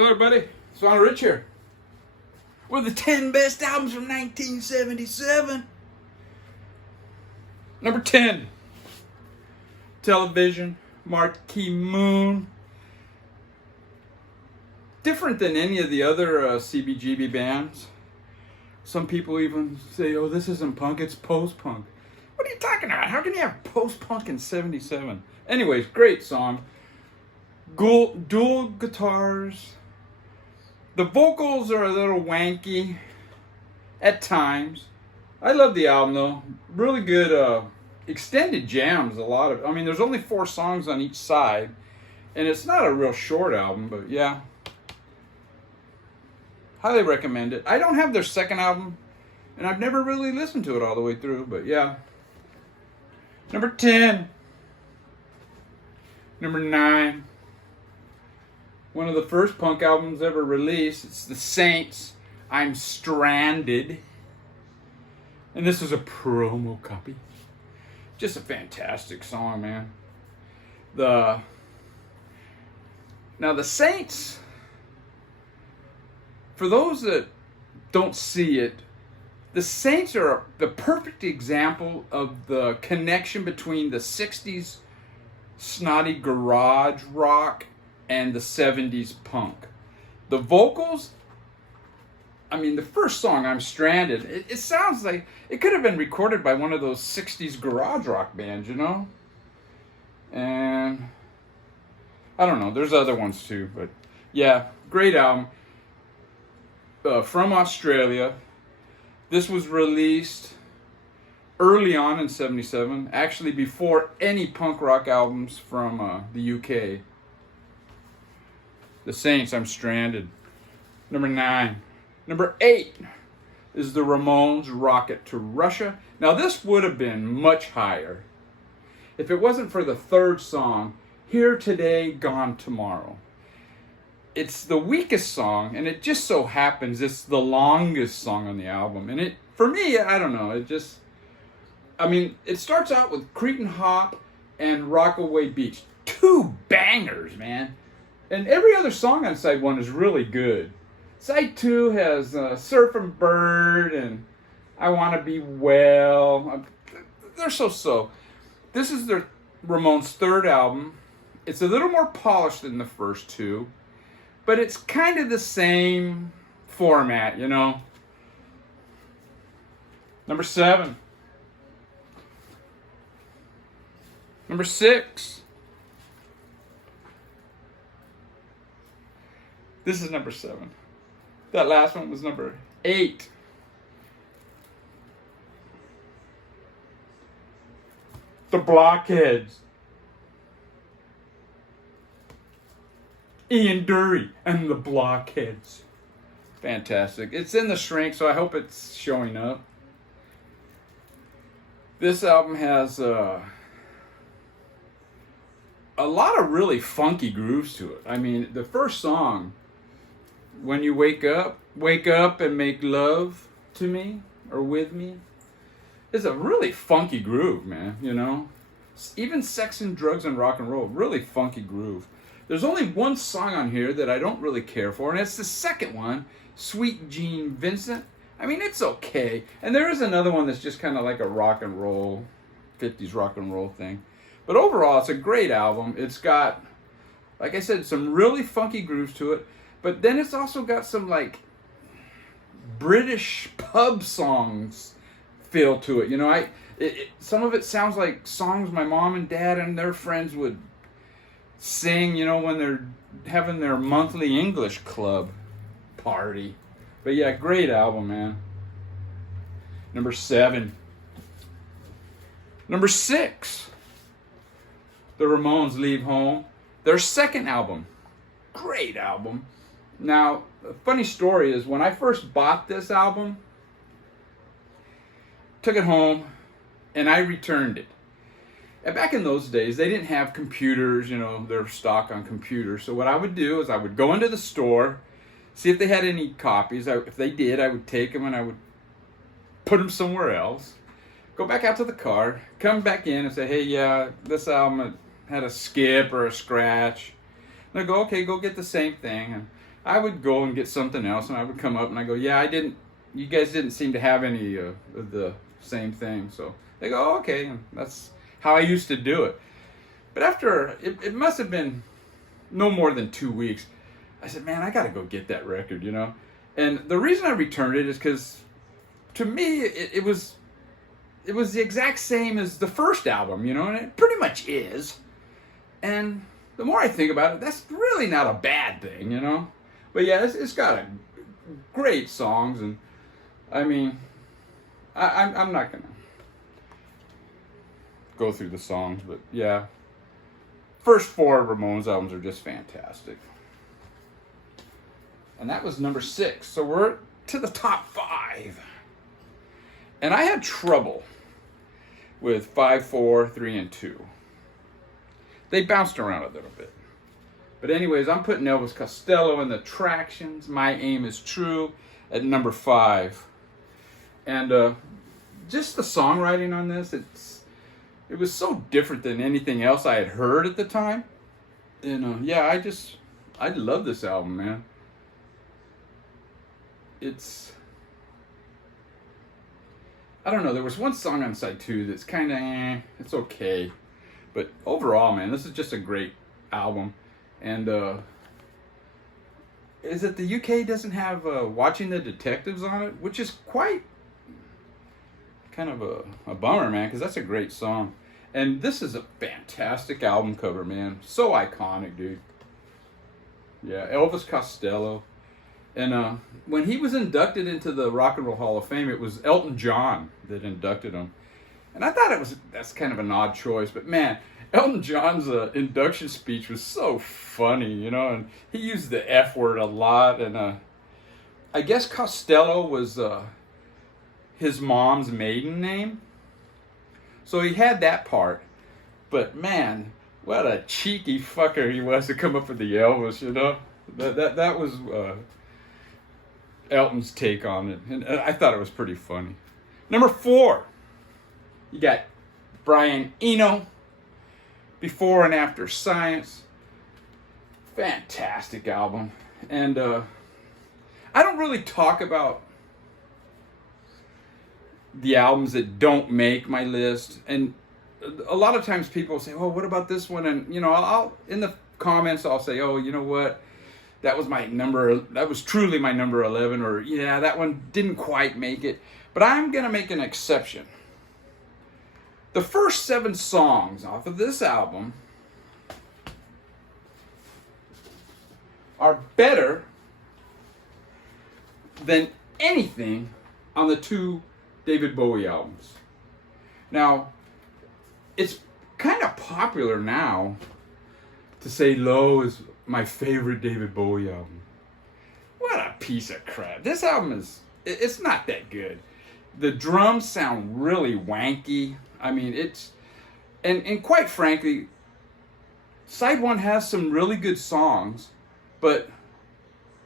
Hello, everybody. Son Rich here. With the 10 best albums from 1977. Number 10. Television, Marquee Moon. Different than any of the other CBGB bands. Some people even say, oh, this isn't punk, it's post-punk. What are you talking about? How can you have post-punk in 77? Anyways, great song. Dual guitars. The vocals are a little wanky at times. I love the album though. Really good extended jams. There's only 4 songs on each side. And it's not a real short album, but yeah. Highly recommend it. I don't have their second album, and I've never really listened to it all the way through, but yeah. Number 10. Number 9. One of the first punk albums ever released. It's The Saints, I'm Stranded. And this is a promo copy. Just a fantastic song, man. Now The Saints, for those that don't see it, The Saints are the perfect example of the connection between the 60s snotty garage rock and the 70s punk. The vocals, the first song, I'm Stranded, it sounds like it could have been recorded by one of those 60s garage rock bands, you know? And I don't know, there's other ones too, but yeah, great album. From Australia. This was released early on in 77, actually before any punk rock albums from the UK. The Saints, I'm Stranded. Number 9. Number 8 is the Ramones' Rocket to Russia. Now this would have been much higher if it wasn't for the third song, Here Today, Gone Tomorrow. It's the weakest song, and it just so happens it's the longest song on the album. And it, for me, I don't know, it starts out with Cretin Hop and Rockaway Beach. 2 bangers, man. And every other song on side 1 is really good. Side 2 has Surfin' Bird and I Wanna Be Well. They're so. This is their Ramones' third album. It's a little more polished than the first 2. But it's kind of the same format, you know. Number 7. Number 6. This is number 7. That last one was number 8. The Blockheads. Ian Dury and the Blockheads. Fantastic. It's in the shrink, so I hope it's showing up. This album has a lot of really funky grooves to it. The first song, When You Wake Up and Make Love to Me or With Me, is a really funky groove, man, you know? Even Sex and Drugs and Rock and Roll, really funky groove. There's only one song on here that I don't really care for, and it's the second one, Sweet Gene Vincent. It's okay. And there is another one that's just kind of like a rock and roll, 50s rock and roll thing. But overall, it's a great album. It's got, like I said, some really funky grooves to it. But then it's also got some, like, British pub songs feel to it. You know, some of it sounds like songs my mom and dad and their friends would sing, you know, when they're having their monthly English club party. But yeah, great album, man. Number 7. Number 6. The Ramones Leave Home. Their second album. Great album. Now, a funny story is when I first bought this album, took it home, and I returned it. And back in those days, they didn't have computers, you know, their stock on computers. So what I would do is I would go into the store, see if they had any copies. If they did, I would take them and I would put them somewhere else. Go back out to the car, come back in and say, hey, yeah, this album had a skip or a scratch. And I go, okay, go get the same thing. And I would go and get something else, and I would come up and I go, yeah, you guys didn't seem to have any of the same thing. So they go, oh, okay, and that's how I used to do it. But after, it must have been no more than 2 weeks, I said, man, I got to go get that record, you know? And the reason I returned it is because, to me, it was the exact same as the first album, you know, and it pretty much is. And the more I think about it, that's really not a bad thing, you know? But yeah, it's got great songs, and I mean, I'm not going to go through the songs, but yeah. First 4 Ramones albums are just fantastic. And that was number 6. So we're to the top 5. And I had trouble with 5, 4, 3, and 2. They bounced around a little bit. But anyways, I'm putting Elvis Costello in the Tractions, My Aim Is True, at number 5. And just the songwriting on this, it was so different than anything else I had heard at the time. And yeah, I love this album, man. I don't know, there was one song on side 2 that's kind of, it's okay. But overall, man, this is just a great album. And is it the UK doesn't have Watching the Detectives on it, which is quite kind of a bummer, man, because that's a great song. And this is a fantastic album cover, man. So iconic, dude. Yeah, Elvis Costello. And when he was inducted into the Rock and Roll Hall of Fame, it was Elton John that inducted him. And I thought that's kind of an odd choice. But man, Elton John's induction speech was so funny, you know. And he used the F word a lot. And I guess Costello was his mom's maiden name. So he had that part. But man, what a cheeky fucker he was to come up with the Elvis, you know. That was Elton's take on it. And I thought it was pretty funny. Number 4, you got Brian Eno, Before and After Science. Fantastic album. And I don't really talk about the albums that don't make my list. And a lot of times people say, oh, what about this one? And, you know, I'll in the comments, I'll say, oh, you know what? That was truly my number 11, or yeah, that one didn't quite make it. But I'm going to make an exception. The first 7 songs off of this album are better than anything on the 2 David Bowie albums. Now, it's kind of popular now to say Low is my favorite David Bowie album. What a piece of crap. This album it's not that good. The drums sound really wanky. I mean, and quite frankly, side 1 has some really good songs, but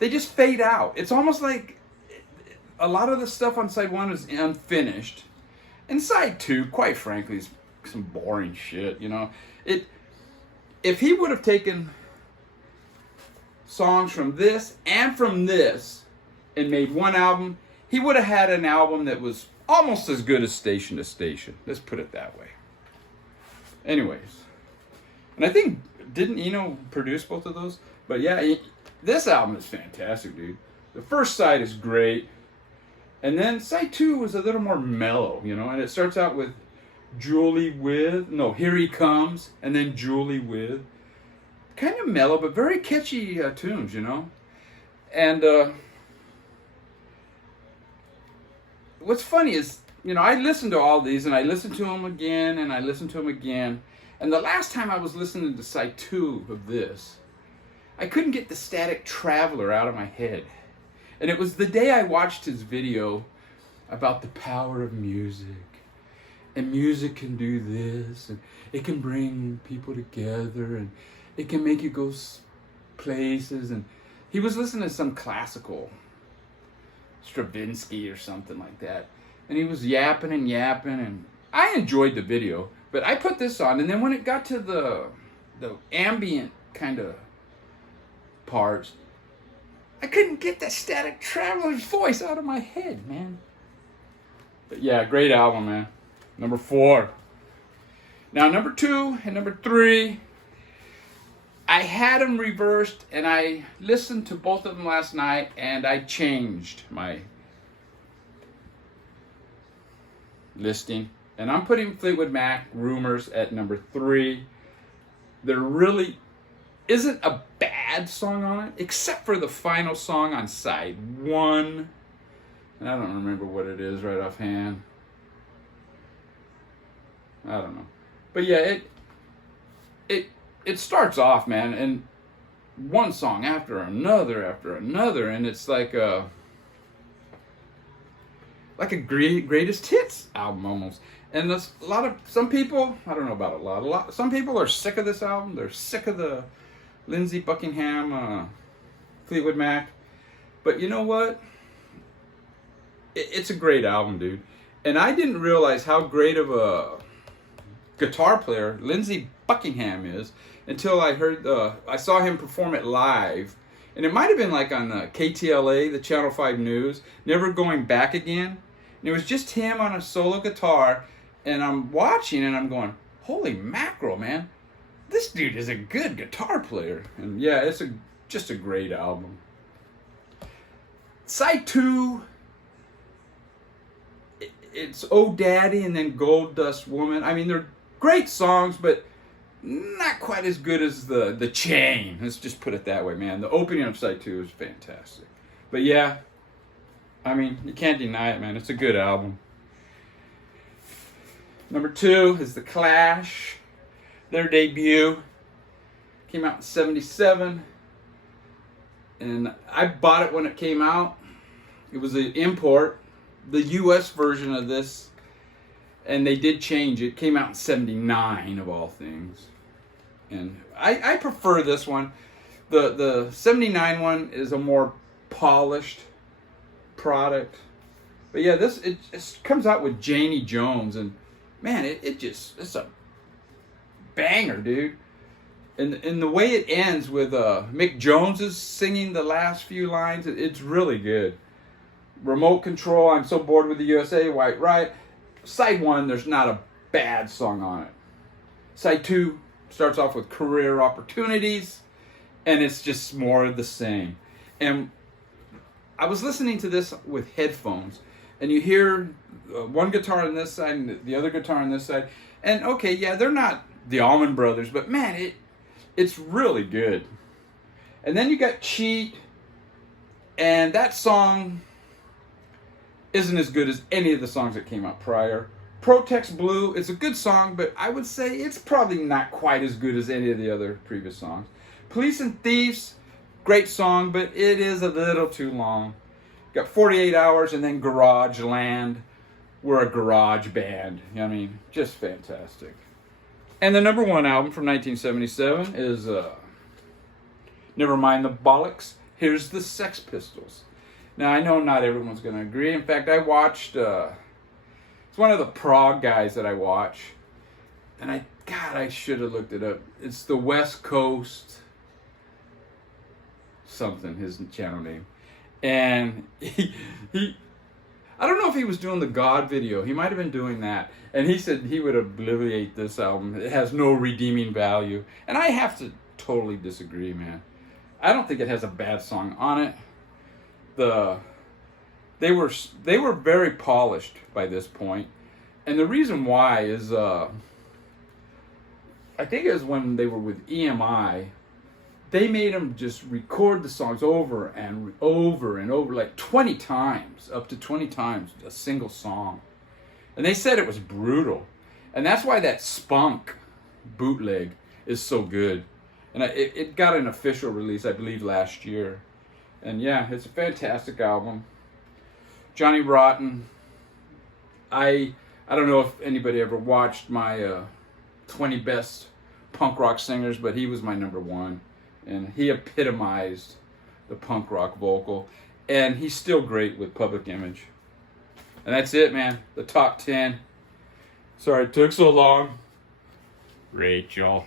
they just fade out. It's almost like a lot of the stuff on side 1 is unfinished. And side 2, quite frankly, is some boring shit, you know. If he would have taken songs from this and from this and made one album, he would have had an album that was almost as good as Station to Station. Let's put it that way. Anyways, and I think, didn't Eno produce both of those? But yeah, this album is fantastic, dude. The first side is great, and then side 2 was a little more mellow, you know, and it starts out with Here He Comes, and then Julie with. Kind of mellow, but very catchy tunes, you know. And what's funny is, you know, I listened to all these, and I listened to them again, and I listened to them again. And the last time I was listening to side 2 of this, I couldn't get the Static Traveler out of my head. And it was the day I watched his video about the power of music. And music can do this, and it can bring people together, and it can make you go places. And he was listening to some classical, Stravinsky or something like that. And he was yapping, and I enjoyed the video. But I put this on, and then when it got to the ambient kind of parts, I couldn't get that Static Traveler's voice out of my head, man. But yeah, great album, man. Number 4. Now, number 2 and number 3, I had them reversed, and I listened to both of them last night, and I changed my listing. And I'm putting Fleetwood Mac Rumors at number 3. There really isn't a bad song on it, except for the final song on side 1. And I don't remember what it is right offhand. I don't know. But yeah, it starts off, man, and one song after another, and it's like a greatest hits album almost. And there's some people, I don't know about a lot, some people are sick of this album. They're sick of the Lindsey Buckingham, Fleetwood Mac. But you know what? It's a great album, dude. And I didn't realize how great of a guitar player Lindsey Buckingham is until I saw him perform it live. And it might have been like on KTLA, the Channel 5 News, Never Going Back Again. And it was just him on a solo guitar. And I'm watching and I'm going, holy mackerel, man. This dude is a good guitar player. And yeah, it's just a great album. Side 2, it's Oh Daddy and then Gold Dust Woman. I mean, they're great songs, but not quite as good as the Chain. Let's just put it that way, man. The opening of side 2 is fantastic. But yeah, I mean, you can't deny it, man. It's a good album. Number 2 is The Clash. Their debut came out in '77, and I bought it when it came out. It was an import, the U.S. version of this, and they did change it. It came out in '79 of all things, and I prefer this one. The '79 one is a more polished product, but yeah, it comes out with Janie Jones, and man, it's a banger, dude. And the way it ends with Mick Jones is singing the last few lines, it's really good. Remote Control, I'm So Bored with the USA, White Riot. Side 1, there's not a bad song on it. Side 2 starts off with Career Opportunities, and it's just more of the same. And I was listening to this with headphones, and you hear one guitar on this side and the other guitar on this side. And okay, yeah, they're not the Allman Brothers, but man, it's really good. And then you got Cheat, and that song isn't as good as any of the songs that came out prior. Protex Blue is a good song, but I would say it's probably not quite as good as any of the other previous songs. Police and Thieves, great song, but it is a little too long. Got 48 Hours, and then Garage Land. We're a garage band. I mean, just fantastic. And the number 1 album from 1977 is Never Mind the Bollocks. Here's the Sex Pistols. Now, I know not everyone's going to agree. In fact, I watched, it's one of the prog guys that I watch. And I should have looked it up. It's the West Coast something, his channel name. And he I don't know if he was doing the God video. He might have been doing that. And he said he would obliviate this album. It has no redeeming value. And I have to totally disagree, man. I don't think it has a bad song on it. They were very polished by this point. And the reason why is I think it was when they were with EMI, they made them just record the songs over and over and over, like 20 times, up to 20 times, a single song. And they said it was brutal. And that's why that Spunk bootleg is so good. And it got an official release, I believe, last year. And yeah, it's a fantastic album. Johnny Rotten, I don't know if anybody ever watched my 20 best punk rock singers, but he was my number 1. And he epitomized the punk rock vocal. And he's still great with Public Image. And that's it, man. The top 10. Sorry it took so long. Rachel.